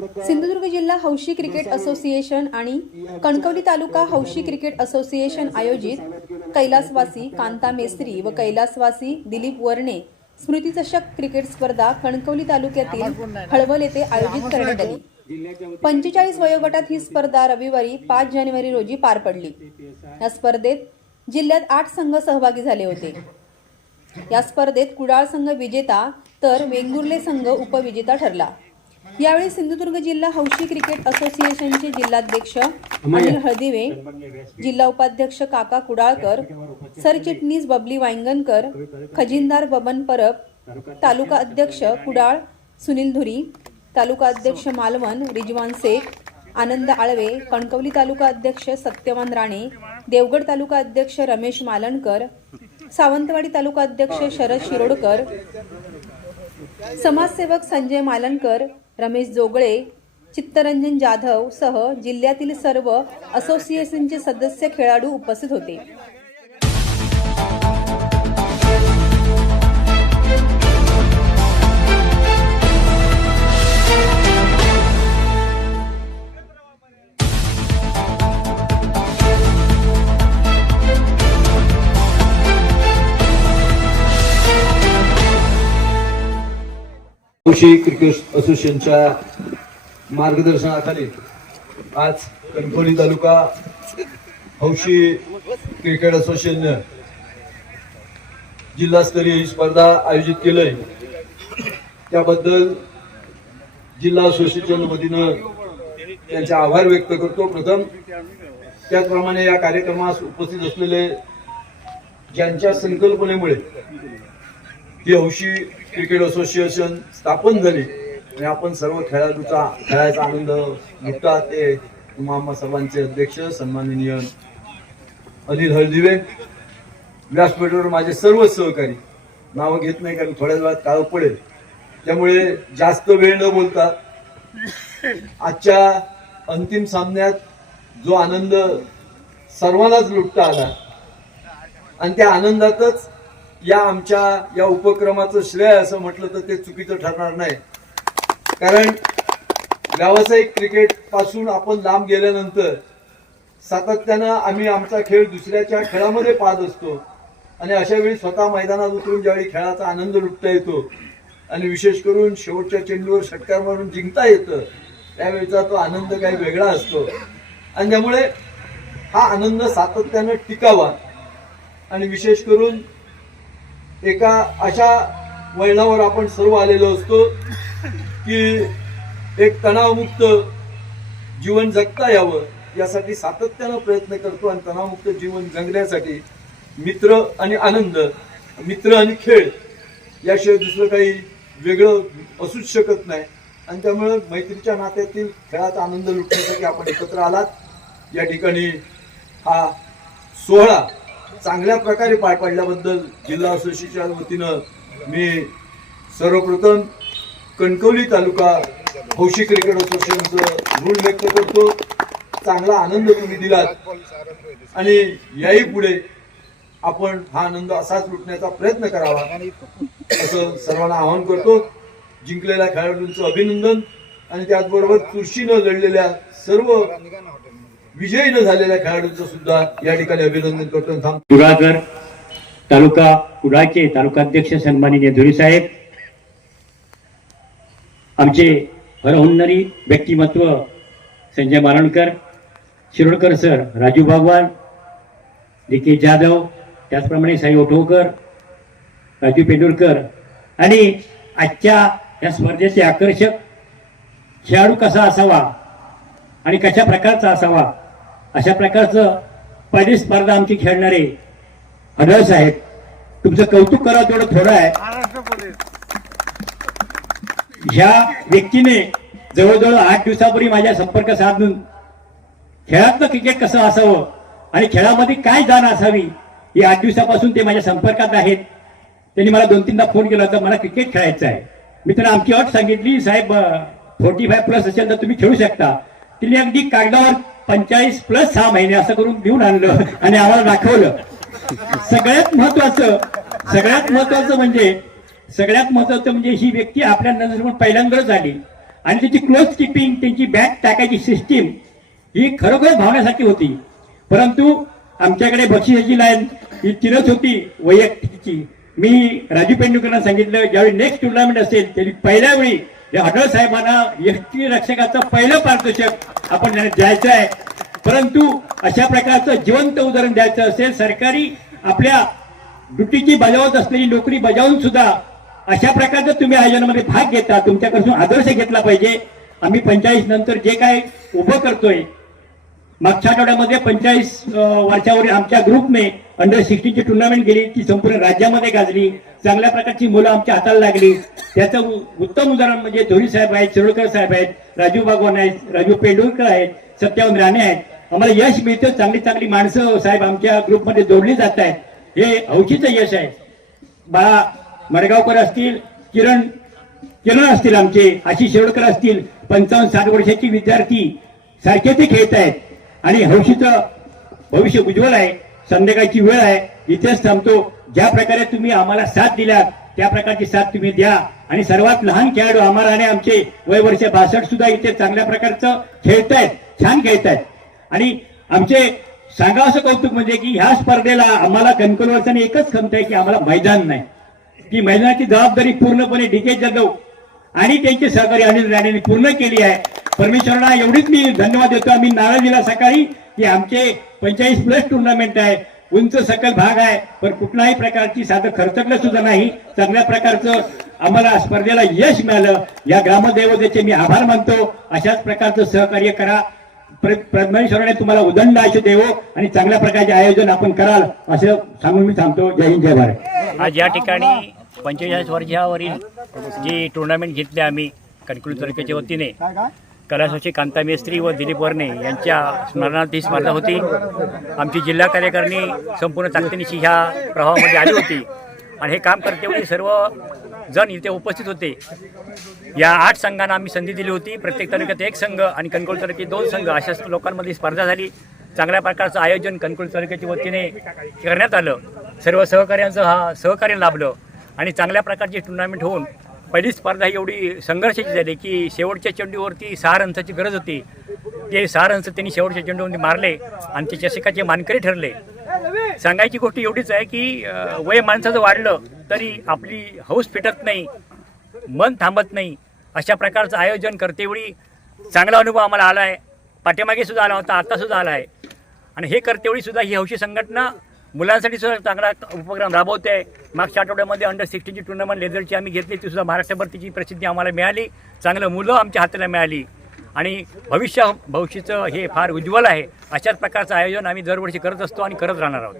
सिंधुदुर्ग जिल्हा हौशी cricket association आणि कणकवली तालुका हौशी क्रिकेट असोसिएशन आयोजित कैलासवासी कांता मेस्त्री व कैलासवासी दिलीप वर्णे स्मृती चषक क्रिकेट स्पर्धा कणकवली तालुक्यातील हळवल येथे आयोजित करण्यात आली. पंचेचाळीस वयोगटात ही स्पर्धा रविवारी पाच जानेवारी रोजी पार पडली. या स्पर्धेत जिल्ह्यात आठ संघ सहभागी झाले होते. या स्पर्धेत कुडाळ संघ विजेता तर वेंगुर्ले संघ उपविजेता ठरला. यावेळी सिंधुदुर्ग जिल्हा हौशी क्रिकेट असोसिएशनचे जिल्हाध्यक्ष अनिल हळदिवे जिल्हा उपाध्यक्ष काका कुडाळकर सरचिटणीस बबली वांगणकर खजिनदार बबन परब तालुका अध्यक्ष कुडाळ सुनील धुरी तालुका अध्यक्ष मालवण रिजवान शेख आनंद आळवे कणकवली तालुका अध्यक्ष सत्यवान राणे देवगड तालुका अध्यक्ष रमेश मालणकर सावंतवाडी तालुका अध्यक्ष शरद शिरोडकर समाजसेवक संजय मालनकर रमेश जोगळे चित्तरंजन जाधव सह जिल्ह्यातील सर्व असोसिएशनचे सदस्य खेळाडू उपस्थित होते. कृषी क्रिकेट असोसिएशनच्या मार्गदर्शनाखाली आज कणकवली तालुका हौशी क्रिकेट असोसिएशननं जिल्हास्तरीय ही स्पर्धा आयोजित केलंय. त्याबद्दल जिल्हा असोसिएशन वतीनं त्यांचे आभार व्यक्त करतो. प्रथम त्याचप्रमाणे या कार्यक्रमास उपस्थित असलेले ज्यांच्या संकल्पनेमुळे ही हौशी क्रिकेट असोसिएशन स्थापन झाली आणि आपण सर्व खेळाडूचा खेळायचा आनंद लुटता ते तुम्हा सर्वांचे अध्यक्ष सन्माननीय अनिल हळदिवे. व्यासपीठावर माझे सर्व सहकारी. नावं घेत नाही कारण थोड्या वेळात काळ पडेल. त्यामुळे जास्त वेळ न बोलता आजच्या अंतिम सामन्यात जो आनंद सर्वांनाच लुटता आला आणि त्या आनंदातच या आमच्या या उपक्रमाचं श्रेय असं म्हटलं तर ते चुकीचं ठरणार नाही. कारण व्यावसायिक क्रिकेटपासून आपण लांब गेल्यानंतर सातत्यानं आम्ही आमचा खेळ दुसऱ्याच्या खेळामध्ये पाहत असतो. आणि अशा वेळी स्वतः मैदानात उतरून ज्यावेळी खेळाचा आनंद लुटता येतो आणि विशेष करून शेवटच्या चेंडूवर षटकार मारून जिंकता येतं त्यावेळेचा तो आनंद काही वेगळा असतो. आणि त्यामुळे हा आनंद सातत्यानं टिकावा. आणि विशेष करून एका अशा वळणावर आपण सर्व आलेलो असतो की एक तणावमुक्त जीवन जगता यावं यासाठी सातत्यानं प्रयत्न करतो आणि तणावमुक्त जीवन जगण्यासाठी मित्र आणि आनंद मित्र आणि खेळ याशिवाय दुसरं काही वेगळं असूच शकत नाही. आणि त्यामुळं मैत्रीच्या नात्यातील खेळाचा आनंद लुटण्यासाठी आपण एकत्र आलात. या ठिकाणी हा सोहळा चांगल्या प्रकारे पार पाडल्याबद्दल जिल्हा असोसिएशनच्या वतीनं मी सर्वप्रथम कणकवली तालुका हौशी क्रिकेट असोसिएशनचं ऋण व्यक्त करतो. चांगला आनंद तुम्ही दिलात. आणि याही पुढे आपण हा आनंद असाच लुटण्याचा प्रयत्न करावा असं सर्वांना आवाहन करतो. जिंकलेल्या खेळाडूंचं अभिनंदन आणि त्याचबरोबर चुरशीनं लढलेल्या सर्व विजयी झालेल्या खेळाडूंचं सुद्धा या ठिकाणी अभिनंदन करतो कुडाळकर तालुका कुडाळचे तालुकाध्यक्ष सन्माननीय धुरी साहेब आमचे हरहुन्नरी व्यक्तिमत्व Sanjay Maranakar Shirodkar sir Raju Bhagwan D K Jadhav त्याचप्रमाणे साई ओठोकर राजू पेंडुरकर आणि आजच्या या स्पर्धेचे आकर्षक खेळाडू कसा असावा आणि कशा प्रकारचा असावा अशा प्रकारचं पहिली स्पर्धा आमची खेळणारे अडळ साहेब तुमचं कौतुक करा तेवढं थोडं आहे. ह्या व्यक्तीने जवळजवळ आठ दिवसापूर्वी माझ्या संपर्क साधून खेळातलं क्रिकेट कसं असावं आणि खेळामध्ये काय जाण असावी ही आठ दिवसापासून ते माझ्या संपर्कात आहेत. त्यांनी मला दोन तीनदा फोन केला होता मला क्रिकेट खेळायचं आहे. मी त्यांना आमची अट सांगितली साहेब फोर्टी फाय प्लस असेल तर तुम्ही खेळू शकता. तिने अगदी कागदावर पंचाळीस प्लस सहा महिने असं करून देऊन आणलं आणि आम्हाला दाखवलं. सगळ्यात महत्वाचं सगळ्यात महत्वाचं म्हणजे सगळ्यात महत्वाचं म्हणजे ही व्यक्ती आपल्या नजरेवर पहिल्यांदाच आली. आणि त्याची क्लोज किपिंग त्यांची बॅग टाकायची सिस्टीम ही खरोखर भावण्यासाठी होती. परंतु आमच्याकडे बक्षिसाची लाईन ही तिरच होती वैयक्तिकची. मी राजू पेंडुकरांना सांगितलं ज्यावेळी नेक्स्ट टुर्नामेंट असेल त्यावेळी पहिल्या वेळी या अटल साहेबांना एसटी रक्षकाचं पहिलं पारितोषिक आपण द्यायचं आहे. परंतु अशा प्रकारचं जिवंत उदाहरण द्यायचं असेल सरकारी आपल्या ड्युटीची बजावत असलेली नोकरी बजावून सुद्धा अशा प्रकारचं तुम्ही आयोजनामध्ये भाग घेता. तुमच्याकडून आदर्श घेतला पाहिजे. आम्ही पंचाळीस नंतर जे काय उभं करतोय मागच्या आठवड्यामध्ये पंचाळीस वर्षावरील आमच्या ग्रुपने अंडर सिक्स्टीनची टुर्नामेंट गेली ती संपूर्ण राज्यामध्ये गाजली. चांगल्या प्रकारची मुलं आमच्या हाताला लागली. त्याचं उत्तम उदाहरण म्हणजे धोरी साहेब आहेत शिरोडकर साहेब आहेत राजू बागवान आहेत राजू पेंडुलकर आहेत सत्यावन राणे आहेत. आम्हाला यश मिळतं चांगली चांगली माणसं साहेब आमच्या ग्रुपमध्ये जोडली जात आहेत. हे हौशीचं यश आहे. बाळा मडगावकर असतील किरण किरण असतील आमचे आशिष शिरोडकर असतील पंचावन्न साठ वर्षाची विद्यार्थी सारखे ते खेळत आहेत. आणि हौशीचं भविष्य उज्ज्वल आहे संध्याकाळची वेळ आहे इथेच थांबतो. ज्या प्रकारे तुम्ही आम्हाला साथ दिल्यात त्या प्रकारची साथ तुम्ही द्या. आणि सर्वात लहान खेळाडू आम्हाला आणि आमचे वय वर्ष बासष्ट सुद्धा इथे चांगल्या प्रकारचं खेळतायत छान खेळतायत. आणि आमचे सांगावं असं कौतुक म्हणजे की ह्या स्पर्धेला आम्हाला कणकवलीवासियांनी एकच खमत आहे की आम्हाला मैदान नाही. की मैदानाची जबाबदारी पूर्णपणे डी के जाधव आणि त्यांचे सहकारी अनिल राणेंनी पूर्ण केली आहे. परमेश्वरांना एवढीच मी धन्यवाद देतो. आम्ही नाराज दिला सकाळी की आमचे पंचाळीस प्लस टुर्नामेंट आहे. उंच सकल भाग आहे. पण कुठल्याही प्रकारची साधं खर्चकलं सुद्धा नाही. चांगल्या प्रकारचं आम्हाला स्पर्धेला यश मिळालं. या ग्रामदेवतेचे मी आभार मानतो. अशाच प्रकारचं सहकार्य करा. परमेश्वराने तुम्हाला उदंड आयुष्य देवो आणि चांगल्या प्रकारचे आयोजन आपण कराल असं सांगून मी थांबतो जय हिंद जय भारत. आज या ठिकाणी पंचेचाळीस वर्षावरील जी टुर्नामेंट घेतली आम्ही कणकुली तालुक्याच्या वतीने कैलासवासी कांता मेस्त्री व दिलीप वर्णे यांच्या स्मरणार्थ ही स्पर्धा होती. आमची जिल्हा कार्यकारिणी संपूर्ण ताकदीनिशी ह्या प्रवाहामध्ये आली होती. आणि हे काम करतेवेळी सर्व जण इथे उपस्थित होते. या आठ संघांना आम्ही संधी दिली होती. प्रत्येक तालुक्यात एक संघ आणि कणकोळ तालुक्यात दोन संघ अशा लोकांमध्ये स्पर्धा झाली. चांगल्या प्रकारचं आयोजन कणकोळ तालुक्याच्या वतीने करण्यात आलं. सर्व सहकार्यांचं हा सहकार्य लाभलं. आणि चांगल्या प्रकारची टुर्नामेंट होऊन पहिली स्पर्धा एवढी संघर्षाची झाली की शेवटच्या चेंडूवरती सहा रन्साची गरज होती. ते सहा रन्स त्यांनी शेवटच्या चेंडूवरती मारले आणि ते चषकाचे मानकरी ठरले. सांगायची गोष्ट एवढीच आहे की वय माणसाचं वाढलं तरी आपली हौस फिटत नाही मन थांबत नाही. अशा प्रकारचं आयोजन करतेवेळी चांगला अनुभव आम्हाला आला आहे पाठीमागे सुद्धा आला होता आता सुद्धा आला आहे आणि हे करतेवेळी सुद्धा ही हौशी संघटना मुलांसाठी सुद्धा चांगला उपक्रम राबवते आहे मागच्या आठवड्यामध्ये अंडर सिक्स्टीनची टुर्नामेंट लेझरची आम्ही घेतली. ती सुद्धा महाराष्ट्रभर तिची प्रसिद्धी आम्हाला मिळाली. चांगलं मुलं आमच्या हाताला मिळाली. आणि भविष्य भविष्याचं हे फार उज्ज्वल आहे. अशाच प्रकारचं आयोजन आम्ही दरवर्षी करत असतो आणि करत राहणार आहोत.